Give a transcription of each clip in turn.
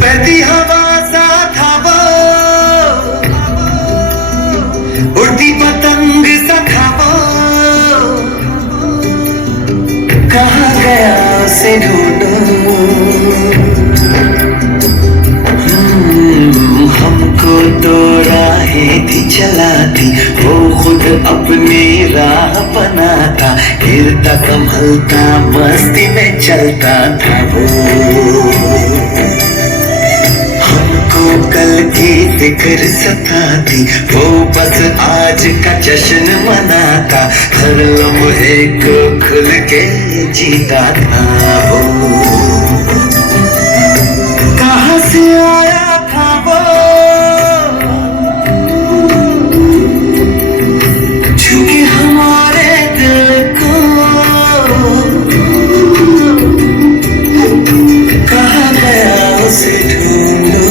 बहती हवा सा था वो, उड़ती पतंग सा था वो, कहाँ गया उसे ढूंढूं। हमको तो राहें थी चलाती, वो खुद अपनी राह बनाता, गिरता संभलता मस्ती में चलता था वो। हमको कल की फिक्र सताती, वो बस आज का जश्न मनाता, हर लम्हे को खुल के जीता था वो। कहाँ से आया था वो, छूके हमारे दिल को, कहाँ गया उसे ढूंढूं।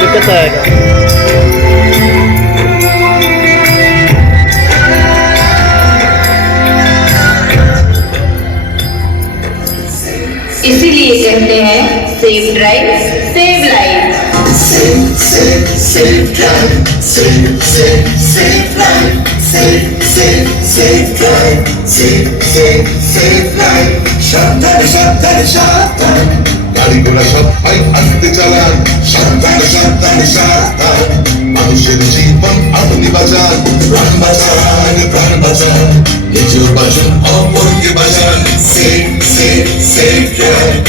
दिक्कत आएगा। इसीलिए कहते हैं safe drive save life. Save drive, save life, save drive, save life। সাবধানে সাবধানে সাবধান, গাড়ি ঘোড়া সবাই আস্তে চালান, সাবধানে সাবধানে সাবধান, মানুষের জীবন আপনি বাঁচান, প্রাণ বাঁচান, প্রাণ বাঁচান, নিজেও বাঁচান অপরকে বাঁচান। Save drive,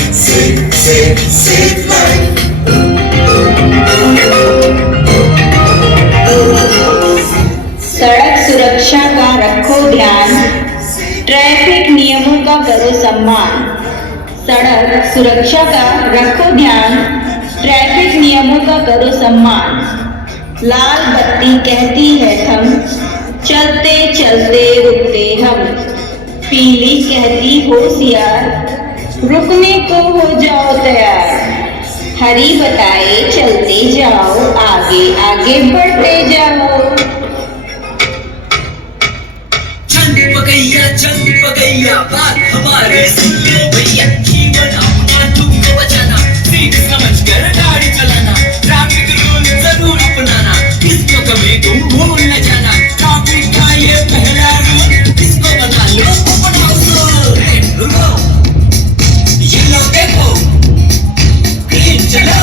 save life। सड़क सुरक्षा का रखो ध्यान, ट्रैफिक नियमों का करो सम्मान। सड़क सुरक्षा का रखो ध्यान, ट्रैफिक नियमों का करो सम्मान। लाल बत्ती कहती है थम, चलते चलते रुकते हम। पीली कहती होशियार, रुकने को हो जाओ तैयार। हरी बताए चलते जाओ, आगे आगे बढ़ते जाओ। चंद पगैया बात हमारे सुन लो भैया, जीवन अपना तुमको बचाना, सीख समझ कर गाड़ी चलाना, ट्रैफिक रूल जरूर अपनाना, इसको कभी तुम भूल न जाना। ट्रैफिक का ये पहला रूल, इसको बना लो अपना उसूल। रेड रुको, येलो देखो, ग्रीन चलो,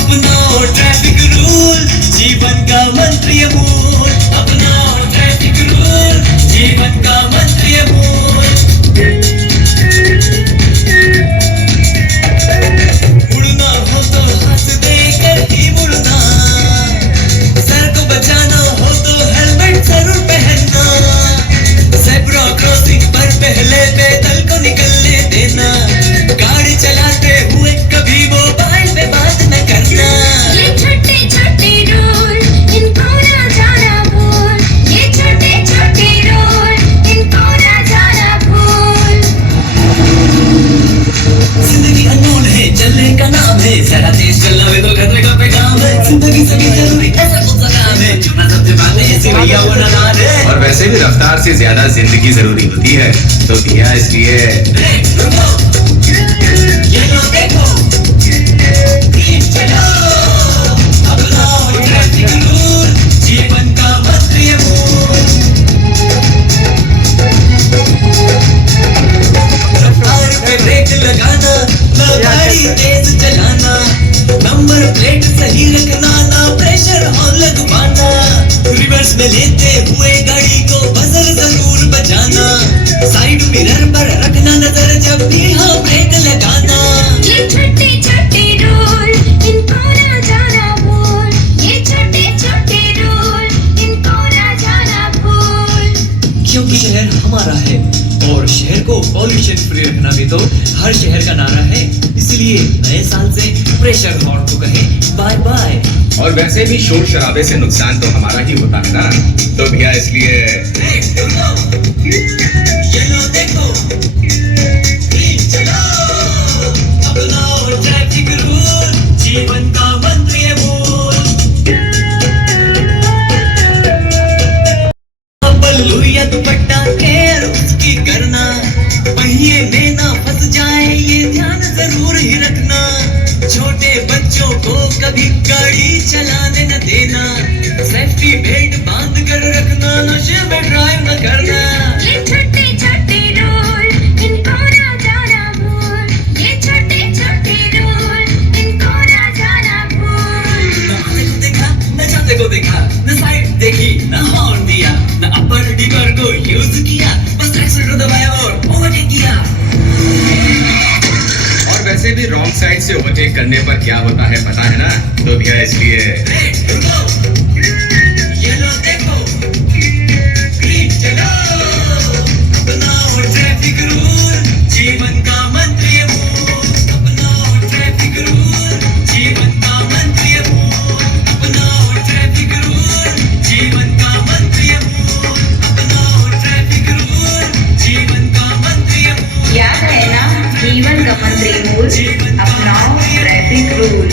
अपनाओ ट्रैफिक रूल, जीवन का मंत्र ये मूल। अपनाओ ट्रैफिक रूल, जीवन का मंत्र ये मूल। उड़ना हो तो हाथ देकर ही उड़ना, सर को बचाना हो तो हेलमेट जरूर पहनना, ज़ेब्रा क्रॉसिंग पर पहले पैदल को निकलने देना, गाड़ी चलाते हुए कभी मोबाइल पे बात न करना। ये छोटे छोटे रूल इनको ना जाना भूल, ये छोटे छोटे रूल इनको ना जाना भूल। जिंदगी अनमोल है, चलने का नाम है, जरा तेज चलना है तो करने का पैगाम है। जिंदगी सभी जरूरी ऐसा कौन सा काम है, चुना सबसे पहले इसी भैया वो नादान है। और वैसे भी रफ्तार से ज्यादा जिंदगी जरूरी होती है, तो भैया इसलिए रुको, येलो देखो, ग्रीन चलो, अपनाओ ट्रैफिक रूल, जीवन का मंत्र ये मूल। रफ्तार पे ब्रेक लगाना, ना गाड़ी तेज चलाना, नंबर प्लेट सही रखना, ना प्रेशर हॉर्न लगवाना, रिवर्स में लेते हुए गाड़ी को बजर जरूर बजाना, साइड मिरर पर रखना नजर जब भी हाँ ब्रेक लगाना। ये छोटे छोटे रूल इनको ना जाना भूल, ये छोटे छोटे रूल इनको ना जाना भूल। क्योंकि शहर हमारा है और शहर को पॉल्यूशन फ्री रखना भी तो हर शहर का नारा है, इसलिए नए साल से प्रेशर हॉर्न को कहें बाय बाय। और वैसे भी शोर शराबे से नुकसान तो हमारा ही होता है ना, तो भैया इसलिए येलो देखो, पहिए में ना फंस जाए ये ध्यान जरूर ही रखना। छोटे बच्चों को कभी गाड़ी चलाने न देना। सेफ्टी बेल्ट बांध कर रखना, नशे में ड्राइव न करना। ये छोटे छोटे रूल इनको ना जाना भूल, ये छोटे छोटे रूल इनको ना जाना भूल। न आगे को देखा न जाते को देखा, न साइड देखी न हॉर्न दिया, न अपर डिपर को यूज किया, बस एक्सीलरेटर दबाया और ओवरटेक किया। और वैसे भी रॉन्ग साइड से ओवरटेक करने पर क्या होता है पता है ना? तो भैया इसलिए रेड रुको, येलो देखो, ग्रीन चलो। अपनाओ ट्रैफिक रूल, जीवन का मंत्र ये बोल। अपनाओ ट्रैफिक रूल, जीवन का मंत्र ये बोल। अपनाओ ट्रैफिक रूल, जीवन का मंत्र ये बोल। अपनाओ ट्रैफिक रूल, जीवन का मंत्र ये बोल। याद है ना जीवन का मंत्री मूल, अपनाओ ट्रैफिक रूल।